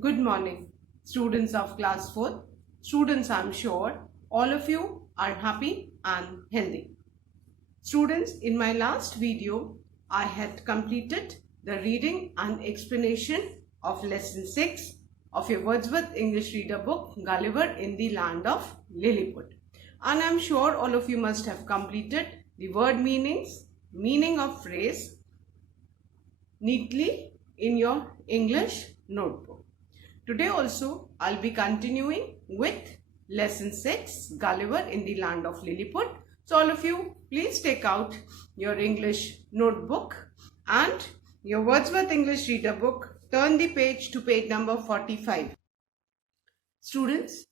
Good morning, students of class 4th. Students, I'm sure all of you are happy and healthy. Students, in my last video, I had completed the reading and explanation of lesson 6 of your Wordsworth English Reader book, Gulliver in the Land of Lilliput. And I'm sure all of you must have completed the word meanings, meaning of phrase neatly in your English notebook. Today also I'll be continuing with lesson 6, Gulliver in the Land of Lilliput. So all of you, please take out your English notebook and your Wordsworth English Reader book. Turn the page to page number 45. Students,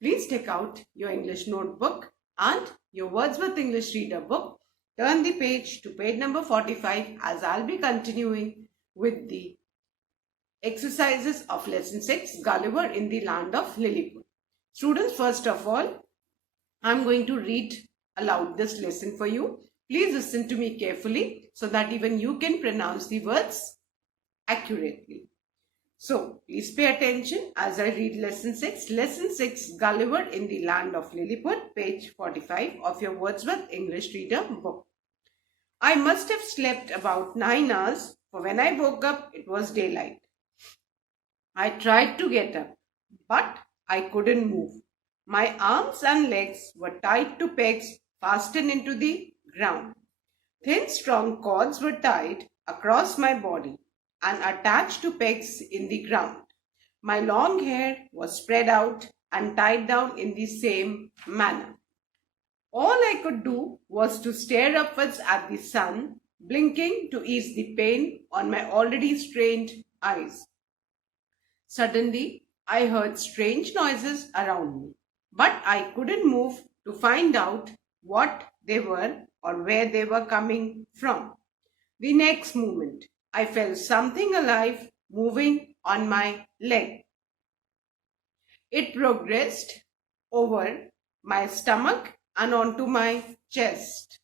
please take out your English notebook and your Wordsworth English Reader book. Turn the page to page number 45 as I'll be continuing with the exercises of lesson 6, Gulliver in the Land of Lilliput. Students, first of all, I'm going to read aloud this lesson for you. Please listen to me carefully so that even you can pronounce the words accurately. So, please pay attention as I read lesson 6. Lesson 6, Gulliver in the Land of Lilliput, page 45 of your Wordsworth English Reader book. I must have slept about 9 hours, for when I woke up, it was daylight. I tried to get up, but I couldn't move. My arms and legs were tied to pegs fastened into the ground. Thin, strong cords were tied across my body and attached to pegs in the ground. My long hair was spread out and tied down in the same manner. All I could do was to stare upwards at the sun, blinking to ease the pain on my already strained eyes. Suddenly, I heard strange noises around me, but I couldn't move to find out what they were or where they were coming from. The next moment, I felt something alive moving on my leg. It progressed over my stomach and onto my chest,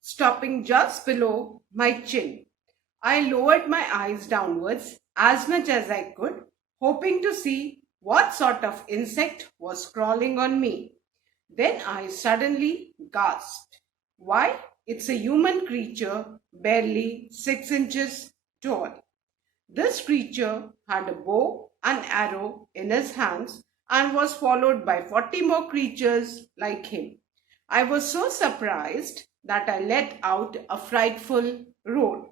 stopping just below my chin. I lowered my eyes downwards as much as I could, hoping to see what sort of insect was crawling on me. Then I suddenly gasped. Why, it's a human creature, barely 6 inches tall. This creature had a bow and arrow in his hands and was followed by 40 more creatures like him. I was so surprised that I let out a frightful roar.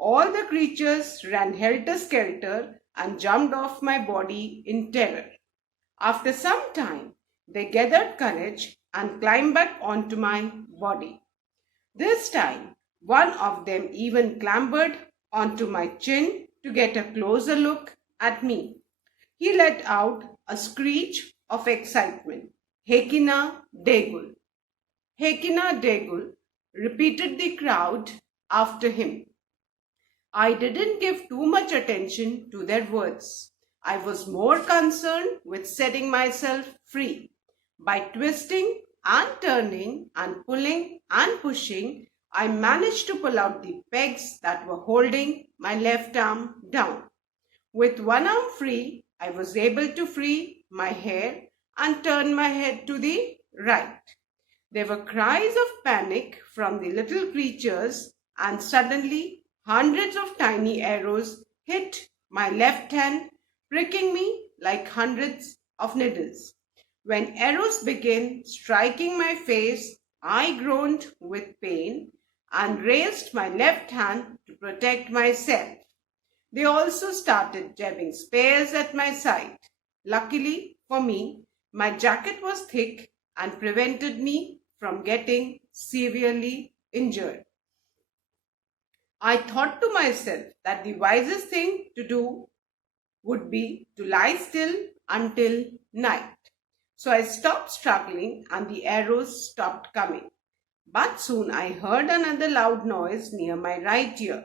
All the creatures ran helter-skelter and jumped off my body in terror. After some time, they gathered courage and climbed back onto my body. This time, one of them even clambered onto my chin to get a closer look at me. He let out a screech of excitement. Hekina Degul. Hekina Degul, repeated the crowd after him. I didn't give too much attention to their words. I was more concerned with setting myself free. By twisting and turning and pulling and pushing, I managed to pull out the pegs that were holding my left arm down. With one arm free, I was able to free my hair and turn my head to the right. There were cries of panic from the little creatures, and suddenly hundreds of tiny arrows hit my left hand, pricking me like hundreds of needles. When arrows began striking my face, I groaned with pain and raised my left hand to protect myself. They also started jabbing spears at my side. Luckily for me, my jacket was thick and prevented me from getting severely injured. I thought to myself that the wisest thing to do would be to lie still until night. So I stopped struggling and the arrows stopped coming. But soon I heard another loud noise near my right ear.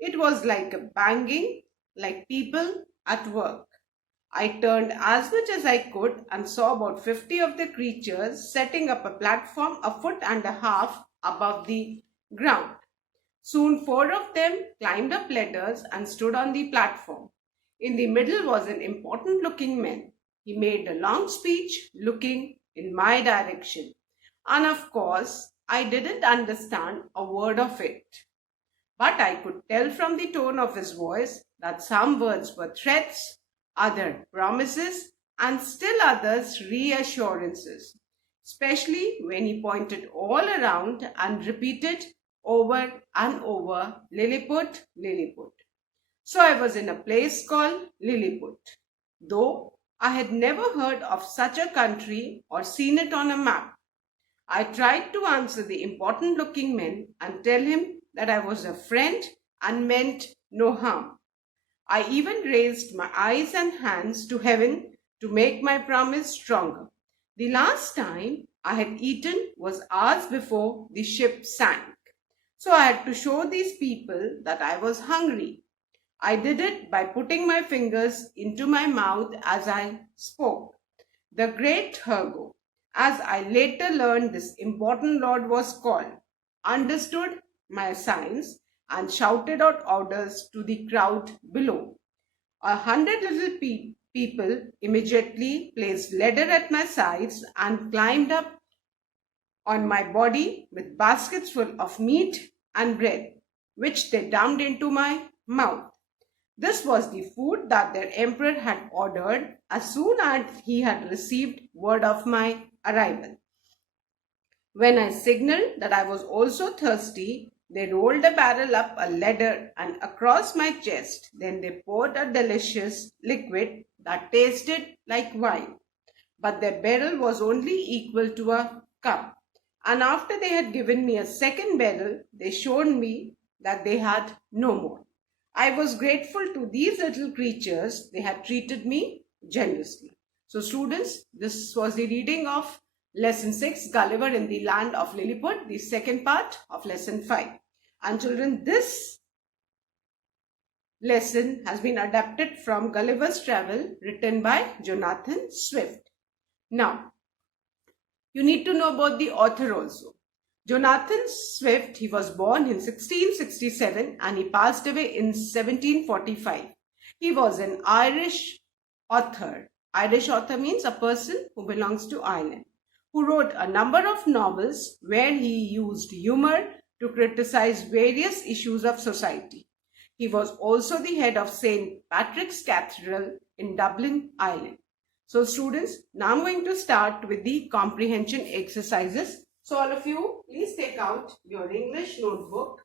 It was like a banging, like people at work. I turned as much as I could and saw about 50 of the creatures setting up a platform 1.5 feet above the ground. Soon 4 of them climbed up ladders and stood on the platform. In the middle was an important looking man. He made a long speech looking in my direction. And of course, I didn't understand a word of it. But I could tell from the tone of his voice that some words were threats, other promises, and still others reassurances, especially when he pointed all around and repeated over and over, Lilliput, Lilliput. So I was in a place called Lilliput, though I had never heard of such a country or seen it on a map. I tried to answer the important looking man and tell him that I was a friend and meant no harm. I even raised my eyes and hands to heaven to make my promise stronger. The last time I had eaten was hours before the ship sank. So I had to show these people that I was hungry. I did it by putting my fingers into my mouth as I spoke. The great Hergo, as I later learned this important lord was called, understood my signs and shouted out orders to the crowd below. 100 little people immediately placed ladder at my sides and climbed up on my body with baskets full of meat and bread, which they dumped into my mouth. This was the food that their emperor had ordered as soon as he had received word of my arrival. When I signaled that I was also thirsty, they rolled a barrel up a ladder and across my chest. Then they poured a delicious liquid that tasted like wine. But their barrel was only equal to a cup. And after they had given me a second barrel, they showed me that they had no more. I was grateful to these little creatures. They had treated me generously. So students, this was the reading of Lesson 6, Gulliver in the Land of Lilliput, the second part of Lesson 5. And children, this lesson has been adapted from Gulliver's Travel, written by Jonathan Swift. Now, you need to know about the author also. Jonathan Swift, he was born in 1667 and he passed away in 1745. He was an Irish author. Irish author means a person who belongs to Ireland, who wrote a number of novels where he used humor to criticize various issues of society. He was also the head of St. Patrick's Cathedral in Dublin, Ireland. So students, now I'm going to start with the comprehension exercises. So all of you, please take out your English notebook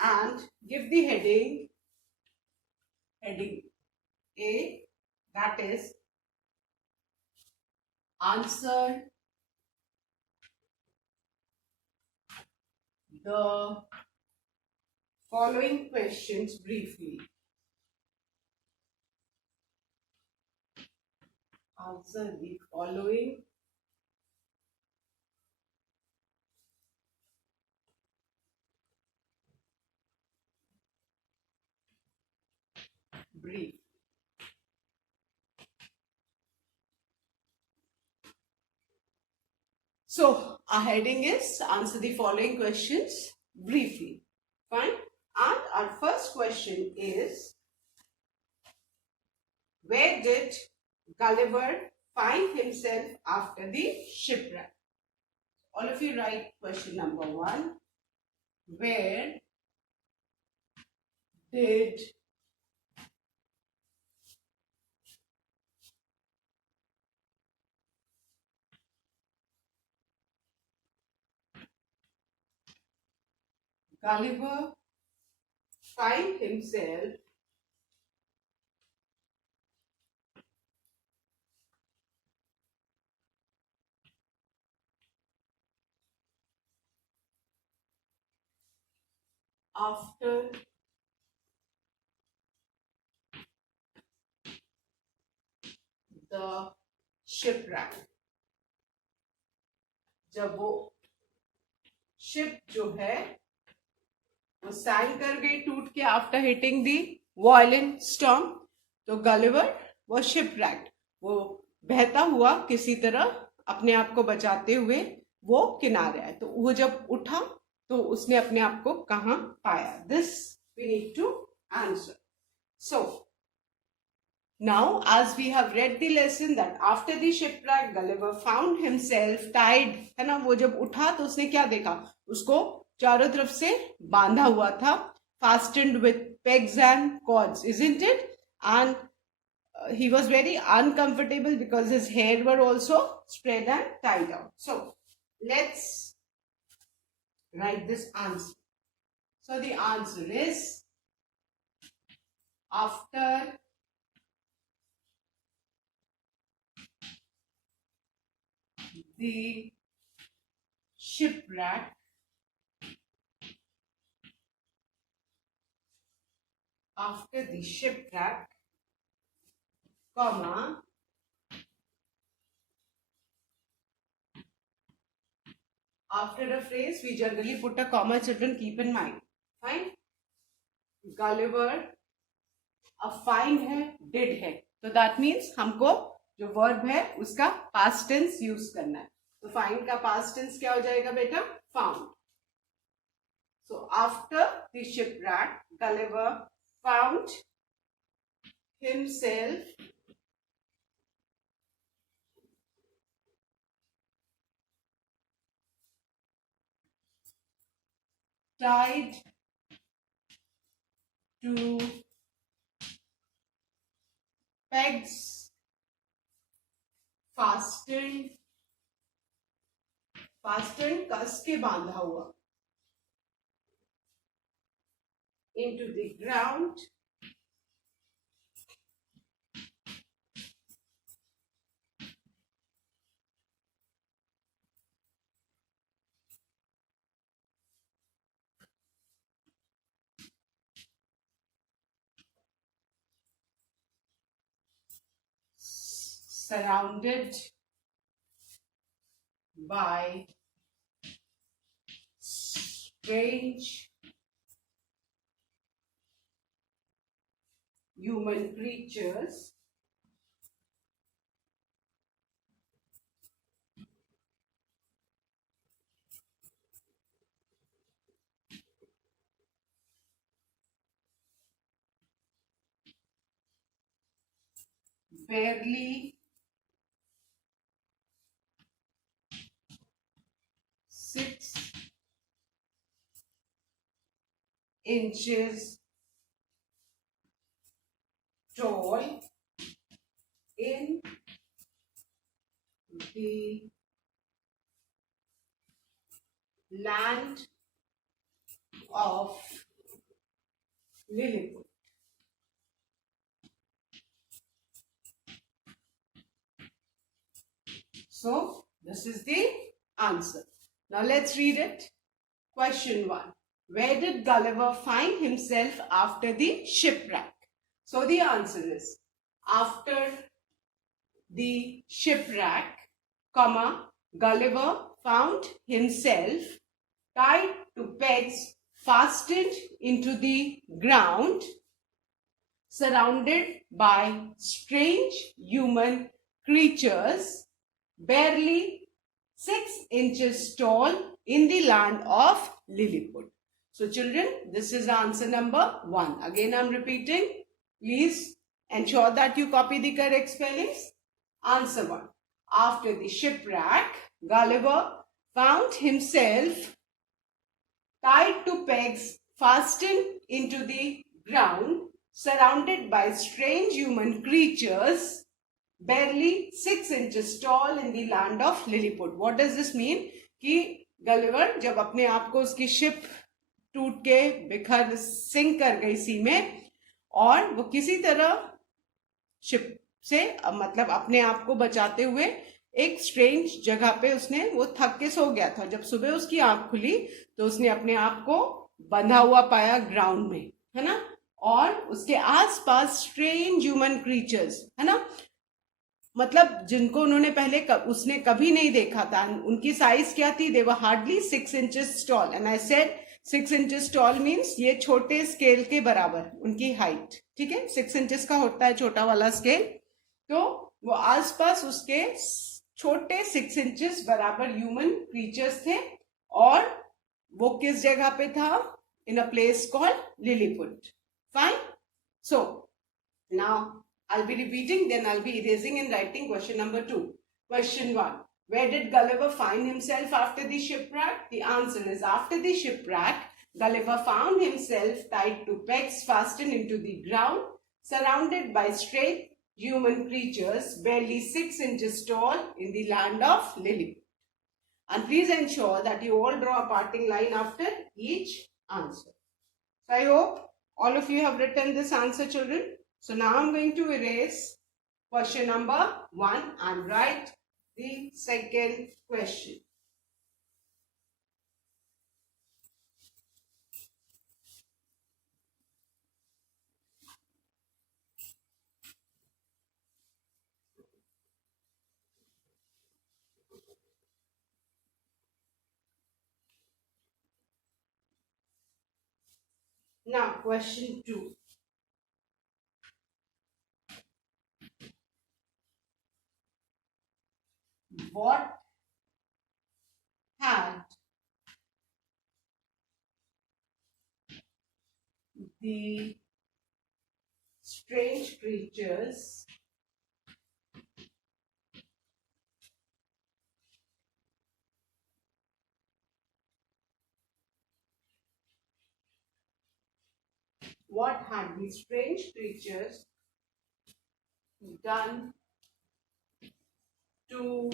and give the heading A, that is answer the following questions briefly. Answer the following brief. So our heading is answer the following questions briefly. Fine. And our first question is, where did Gulliver find himself after the shipwreck? All of you write question number 1. Where did Gulliver find himself after the shipwreck? जब वो ship जो है वो सैंक कर गई टूट के after hitting the violent storm, तो गलिवर वो शिपरैक्ट, वो बहता हुआ किसी तरह अपने आप को बचाते हुए वो किनारे आए। तो वो जब उठा तो उसने अपने आप को कहाँ पाया? This we need to answer. So Now, as we have read the lesson that after the shipwreck, Gulliver found himself tied, है ना, वो जब उठा तो उसने क्या देखा, उसको चारों तरफ से बांधा हुआ था, fastened with pegs and cords, isn't it? And he was very uncomfortable because his hair were also spread and tied out. So, let's write this answer. So, the answer is after the shipwreck, comma, after a phrase we generally put a comma, children, keep in mind. Fine. Gulliver, अब find है, did है, तो that means हमको जो verb है उसका past tense use करना है. तो find का past tense क्या हो जाएगा बेटा? Found. So after the shipwreck, Gulliver found himself tied to pegs, fastened कस के बांधा हुआ, into the ground, surrounded by strange human creatures, barely 6 inches tall in the land of Lilliput. So, this is the answer. Now, let's read it. Question 1. Where did Gulliver find himself after the shipwreck? So, the answer is after the shipwreck, comma, Gulliver found himself tied to pegs fastened into the ground, surrounded by strange human creatures, barely 6 inches tall in the land of Lilliput. So children, this is answer number 1. Again, I am repeating. Please ensure that you copy the correct spellings. Answer 1. After the shipwreck, Gulliver found himself tied to pegs fastened into the ground, surrounded by strange human creatures, barely 6 inches tall in the land of Lilliput. What does this mean? कि Gulliver जब अपने आप को उसकी ship टूट के बिखर sink कर गई सी में, और वो किसी तरह शिप से मतलब अपने आप को बचाते हुए एक स्ट्रेंज जगह पे उसने वो थक के सो गया था. जब सुबह उसकी आंख खुली तो उसने अपने आप को बंधा हुआ पाया ग्राउंड में, है ना, और उसके आसपास स्ट्रेंज ह्यूमन क्रीचर्स, है ना, मतलब जिनको उन्होंने पहले उसने कभी नहीं देखा था. उनकी साइज क्या थी? They were hardly 6 inches tall. And I said 6 inches tall means ये छोटे स्केल के बराबर उनकी हाइट. ठीक है, 6 इंचेस का होता है छोटा वाला स्केल. तो वो आसपास उसके छोटे 6 इंचेस बराबर ह्यूमन क्रीचर्स थे, और वो किस जगह पे था? In a place called Lilliput. Fine. So now I'll be repeating, then I'll be erasing and writing question number 2. Question 1. Where did Gulliver find himself after the shipwreck? The answer is after the shipwreck, Gulliver found himself tied to pegs fastened into the ground, surrounded by straight human creatures barely 6 inches tall in the land of Lilliput. And please ensure that you all draw a parting line after each answer. So I hope all of you have written this answer, children. So now I'm going to erase question number 1 and write the second question. Now, question 2. What had the strange creatures done to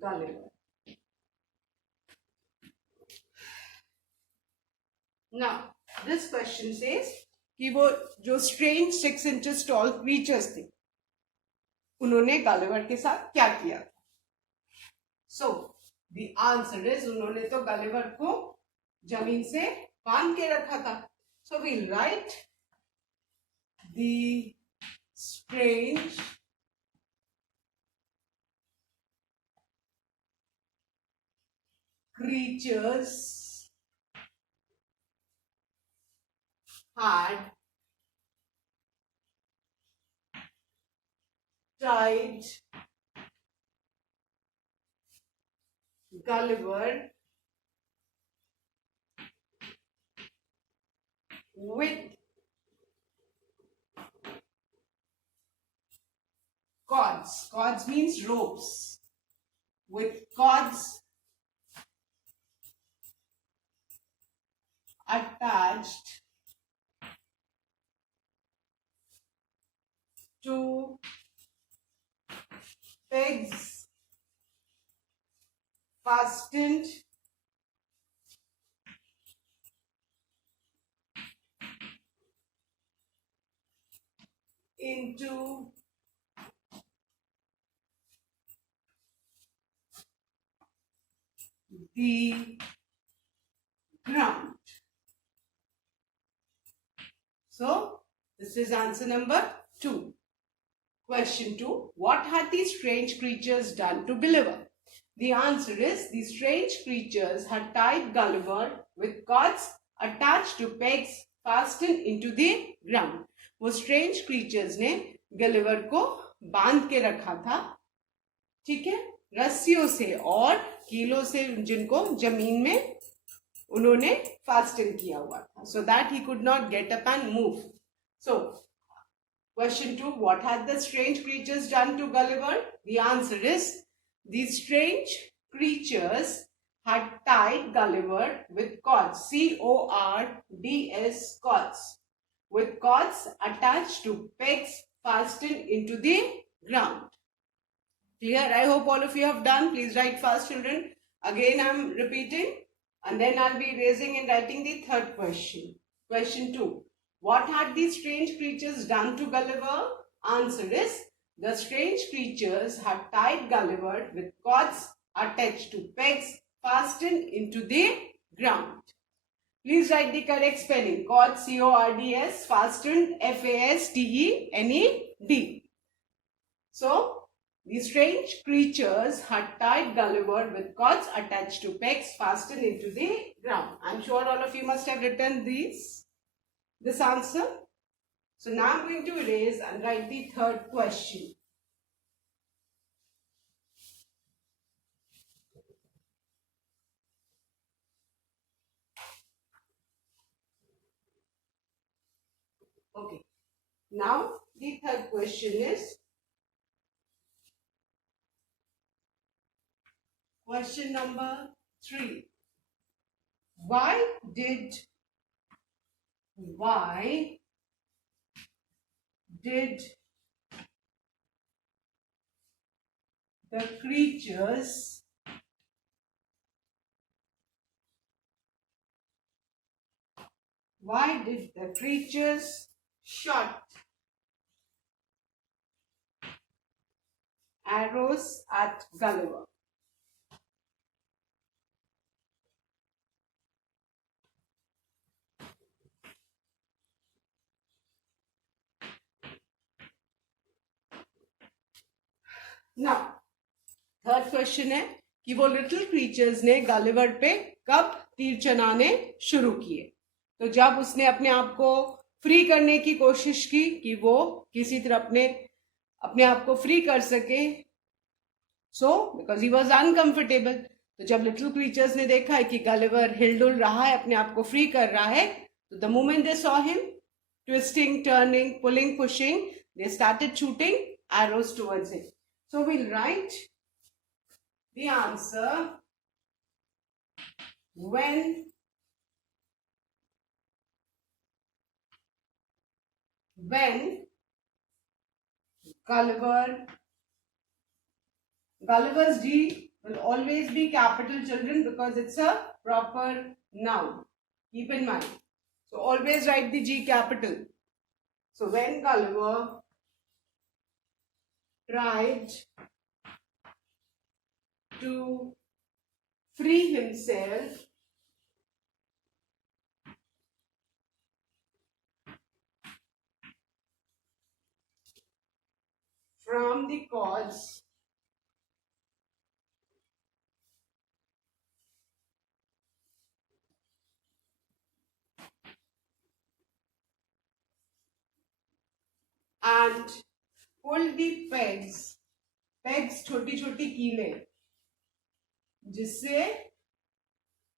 Gulliver? Now, this question says कि वो जो strange 6 inches tall creatures थे, उन्होंने Gulliver के साथ क्या किया? So, the answer is उन्होंने तो गलिवर को जमीन से बांध के रखा था. So, we'll write the strange creatures had tied Gulliver with cords. Cords means ropes. With cords attached to pegs fastened into the ground. So, this is answer number 2. Question 2. What had these strange creatures done to Gulliver? The answer is the strange creatures had tied Gulliver with cords attached to pegs fastened into the ground. वो strange creatures ने Gulliver को बांध के रखा था, ठीक है, रस्सियों से और कीलों से, जिनको जमीन में उन्होंने फास्टन किया हुआ था, so that he could not get up and move. So, question 2, what had the strange creatures done to Gulliver? The answer is, these strange creatures had tied Gulliver with cords, C-O-R-D-S, cords, with cords attached to pegs fastened into the ground. Clear? I hope all of you have done. Please write fast, children. Again, I am repeating, and then I'll be erasing and writing the third question. Question 2. What had these strange creatures done to Gulliver? Answer is, the strange creatures had tied Gulliver with cords attached to pegs fastened into the ground. Please write the correct spelling. Cords, C-O-R-D-S, fastened, F-A-S-T-E-N-E-D. So, the strange creatures had tied Gulliver with cords attached to pegs fastened into the ground. I'm sure all of you must have written this answer. So now I'm going to erase and write the third question. Okay. Now the third question is question number 3. Why did the creatures shot arrows at Gulliver? Now third question है कि वो little creatures ने Gulliver पे कब तीर चलाने शुरू किए? तो जब उसने अपने आप को फ्री करने की कोशिश की कि वो किसी तरह अपने आप को फ्री कर सके, so because he was uncomfortable. तो जब लिटिल क्रीचर्स ने देखा है कि गलिवर हिलडुल रहा है, अपने आप को फ्री कर रहा है, तो the moment they saw him twisting, turning, pulling, pushing, they started shooting arrows towards him. So we'll write the answer when Gulliver's G will always be capital, children, because it's a proper noun. Keep in mind. So always write the G capital. So when Gulliver tried to free himself from the cords and pulled the pegs छोटी छोटी कीलें, जिससे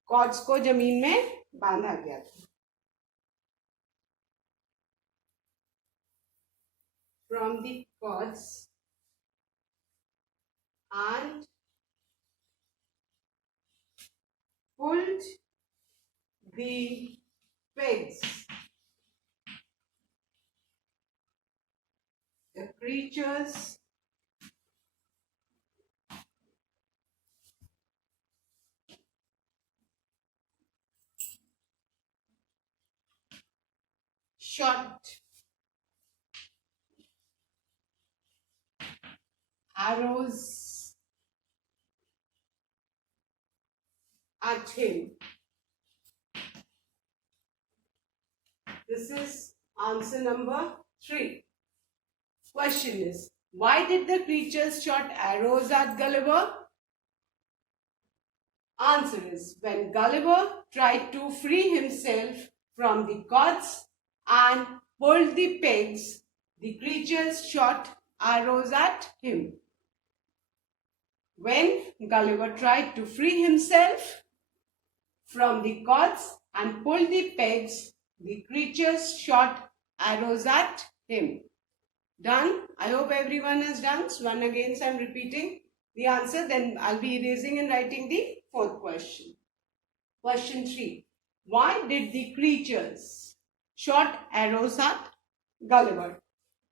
chords को जमीन में बांधा गया था। From the cords and pulled the pegs, the creatures shot arrows at him. This is answer number 3. Question is, why did the creatures shot arrows at Gulliver? Answer is, when Gulliver tried to free himself from the cords and pulled the pegs, the creatures shot arrows at him. When Gulliver tried to free himself from the cords and pulled the pegs, the creatures shot arrows at him. Done? I hope everyone has done. So once again, I'm repeating the answer. Then I'll be erasing and writing the fourth question. Question 3. Why did the creatures shot arrows at Gulliver?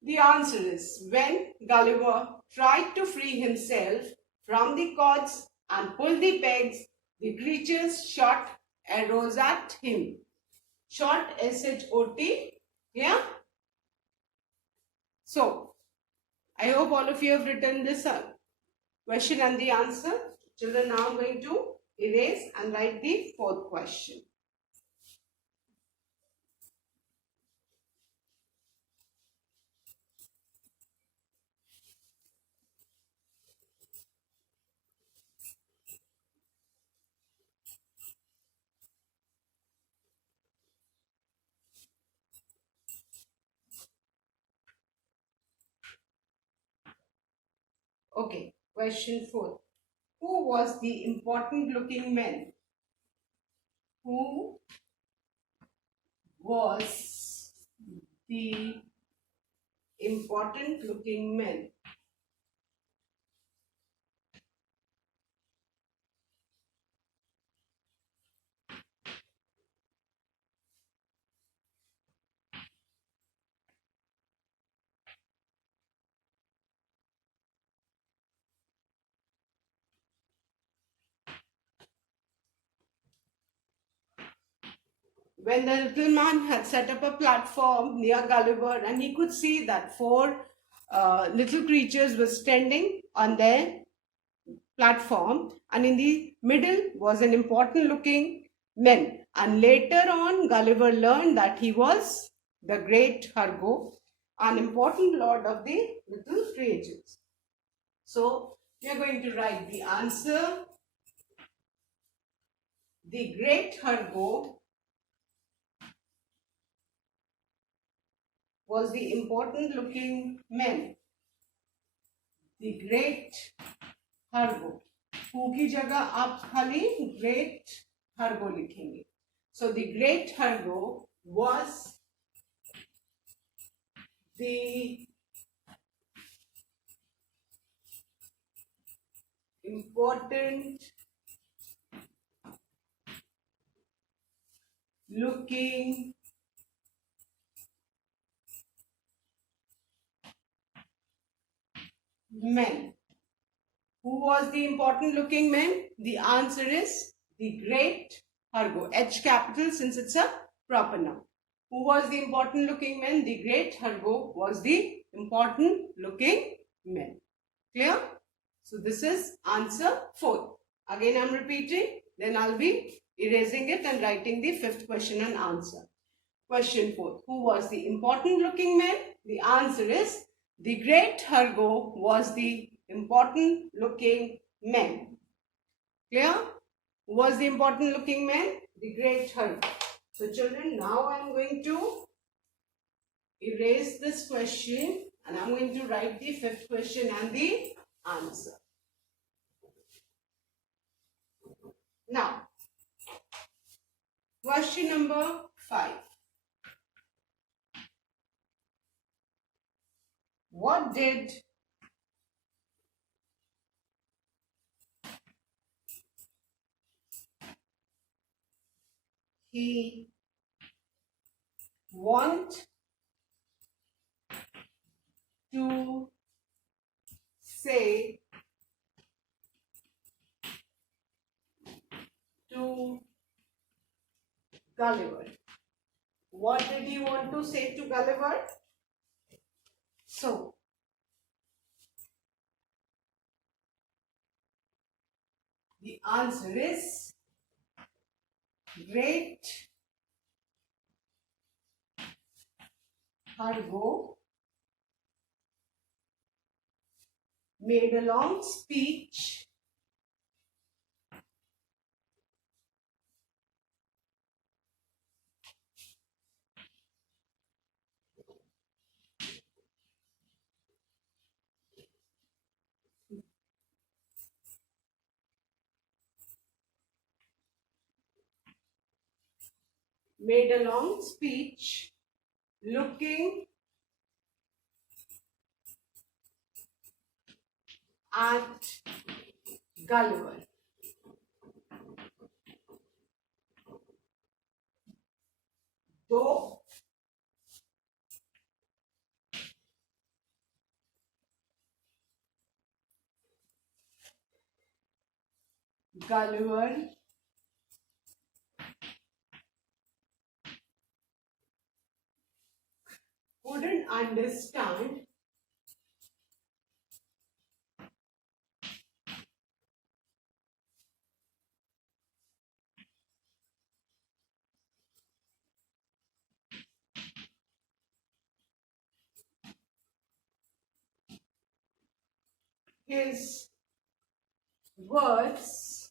The answer is, when Gulliver tried to free himself from the cords and pull the pegs, the creatures shot arrows at him. Shot, S-H-O-T. Yeah? So, I hope all of you have written this question and the answer. Children, now I'm going to erase and write the fourth question. Okay, question 4. Who was the important looking man? Who was the the important looking men. When the little man had set up a platform near Gulliver and he could see that four little creatures were standing on their platform, and in the middle was an important looking man. And later on, Gulliver learned that he was the great Hargo, an important lord of the little creatures. So we are going to write the answer. The great Hargo was the important looking man. The great Hargo. Who की जगह आप खाली great Hargo लिखेंगे. So the great Hargo was the important looking man. Who was the important looking man? The answer is the great Hargo. H capital since it's a proper noun. Who was the important looking man? The great Hargo was the important looking man. Clear? So this is answer 4. Again I am repeating. Then I'll be erasing it and writing the 5th question and answer. Question 4. Who was the important looking man? The answer is the great Hargo was the important looking man. Clear? Who was the important looking man? The great Hargo. So children, now I am going to erase this question and I am going to write the 5th question and the answer. Now, question number 5. What did he want to say to Gulliver? What did he want to say to Gulliver? So, the answer is great Hargo made a long speech looking at Gulliver. Though Gulliver couldn't understand his words,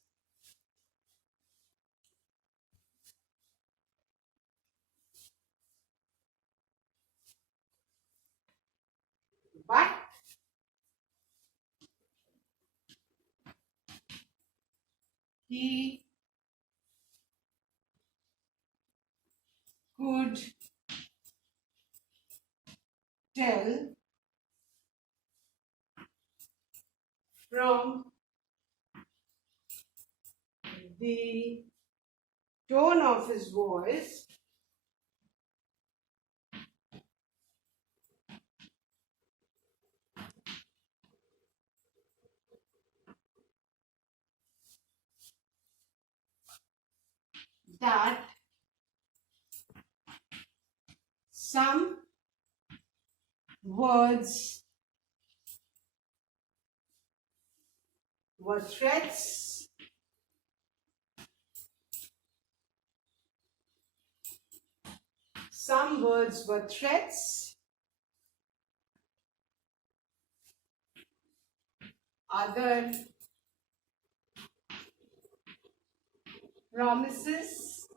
but he could tell from the tone of his voice that some words were threats, other promises,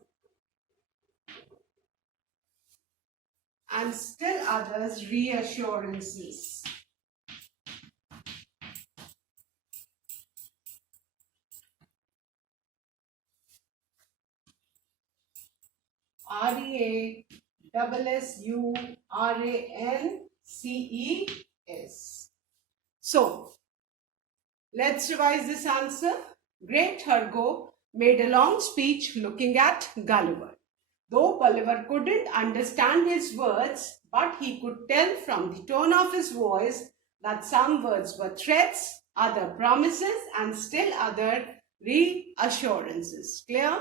and still others reassurances. REASSURANCES. So, let's revise this answer. Great Hergo made a long speech looking at Gulliver. Though Gulliver couldn't understand his words, but he could tell from the tone of his voice that some words were threats, other promises, and still other reassurances. Clear?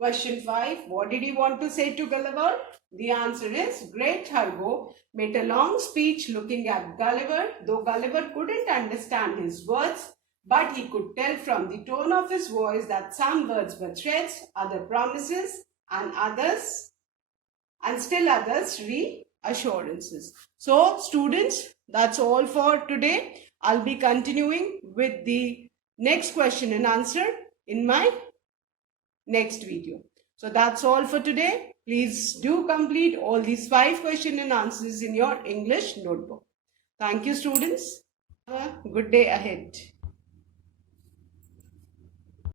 Question 5. What did he want to say to Gulliver? The answer is, Great Hergo made a long speech looking at Gulliver. Though Gulliver couldn't understand his words, but he could tell from the tone of his voice that some words were threats, other promises, and still others reassurances. So, students, that's all for today. I'll be continuing with the next question and answer in my next video. So that's all for today. Please do complete all these 5 question and answers in your English notebook. Thank you, students. Have a good day ahead.